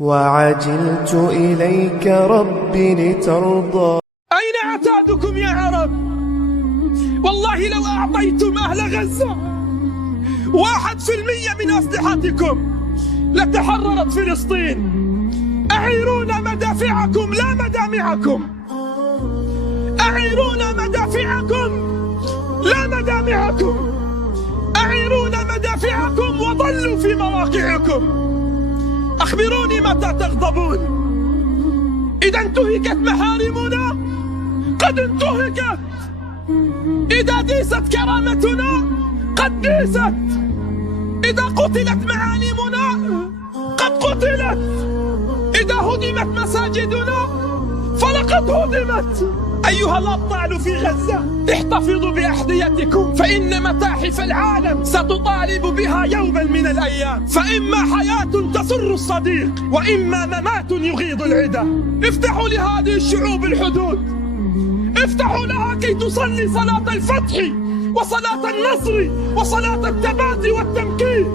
وعجلت إليك رب لترضى. أين عتادكم يا عرب؟ والله لو أعطيتم أهل غزة 1% من أسلحتكم لتحررت فلسطين. أعيرونا مدافعكم لا مدامعكم، أعيرونا مدافعكم لا مدامعكم، أعيرونا مدافعكم وضلوا في مواقعكم. أخبروني متى تغضبون؟ إذا انتهكت محارمنا قد انتهكت، إذا ديست كرامتنا قد ديست، إذا قتلت معالمنا قد قتلت، إذا هدمت مساجدنا فلقد هدمت. أيها الأبطال في غزة، احتفظوا بأحذيتكم، فإن متاحف العالم ستطالب بها يوما من الأيام. فإما حياة تسر الصديق وإما ممات يغيظ العدا. افتحوا لهذه الشعوب الحدود، افتحوا لها كي تصلي صلاة الفتح وصلاة النصر وصلاة الثبات والتمكين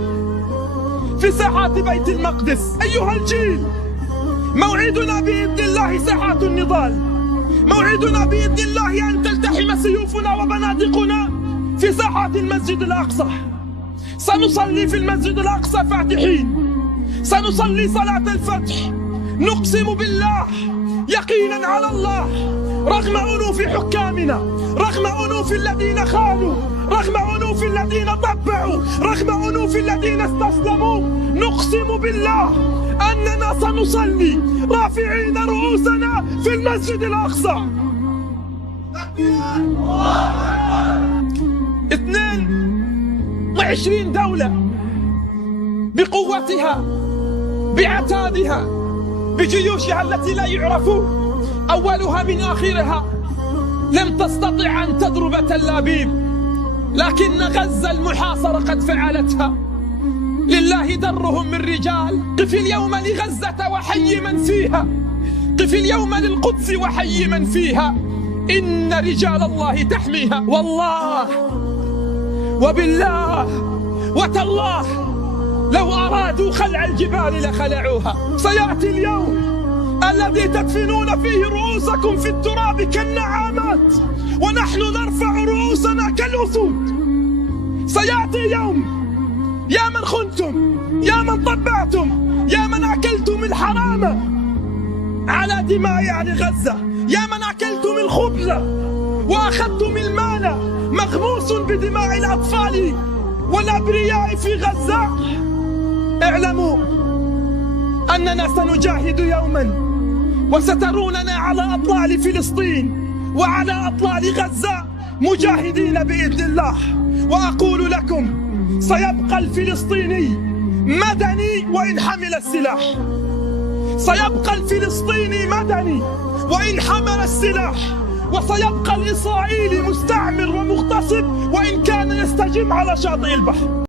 في ساحات بيت المقدس. أيها الجيل، موعدنا بإذن الله ساحات النضال، موعدنا بإذن الله أن تلتحم سيوفنا وبنادقنا في ساحات المسجد الأقصى. سنصلي في المسجد الأقصى فاتحين، سنصلي صلاة الفتح، نقسم بالله يقينا على الله، رغم أنوف حكامنا، رغم أنوف الذين خانوا، رغم أنوف الذين طبعوا، رغم أنوف الذين استسلموا، نقسم بالله أننا سنصلي رافعين رؤوسنا في المسجد الأقصى. 22 دولة بقوتها بعتادها بجيوشها التي لا يعرف أولها من آخرها لم تستطع أن تضرب تل أبيب، لكن غزة المحاصرة قد فعلتها. لله درهم من رجال. قف اليوم لغزة وحي من فيها، قف اليوم للقدس وحي من فيها، إن رجال الله تحميها. والله وبالله وتالله لو أرادوا خلع الجبال لخلعوها. سيأتي اليوم الذي تدفنون فيه رؤوسكم في التراب كالنعامات ونحن نرفع رؤوسنا كالأسود. سيأتي يوم يا من خنتم، يا من طبعتم، يا من أكلتم الحرام على دماء أهل غزة، يا من أكلتم الخبز وأخذتم المال مغموس بدماء الأطفال والأبرياء في غزة. اعلموا أننا سنجاهد يوما وستروننا على أطلال فلسطين وعلى أطلال غزة مجاهدين بإذن الله. وأقول لكم سيبقى الفلسطيني مدني وإن حمل السلاح، سيبقى الفلسطيني مدني وإن حمل السلاح، وسيبقى الإسرائيلي مستعمر ومغتصب وإن كان يستجم على شاطئ البحر.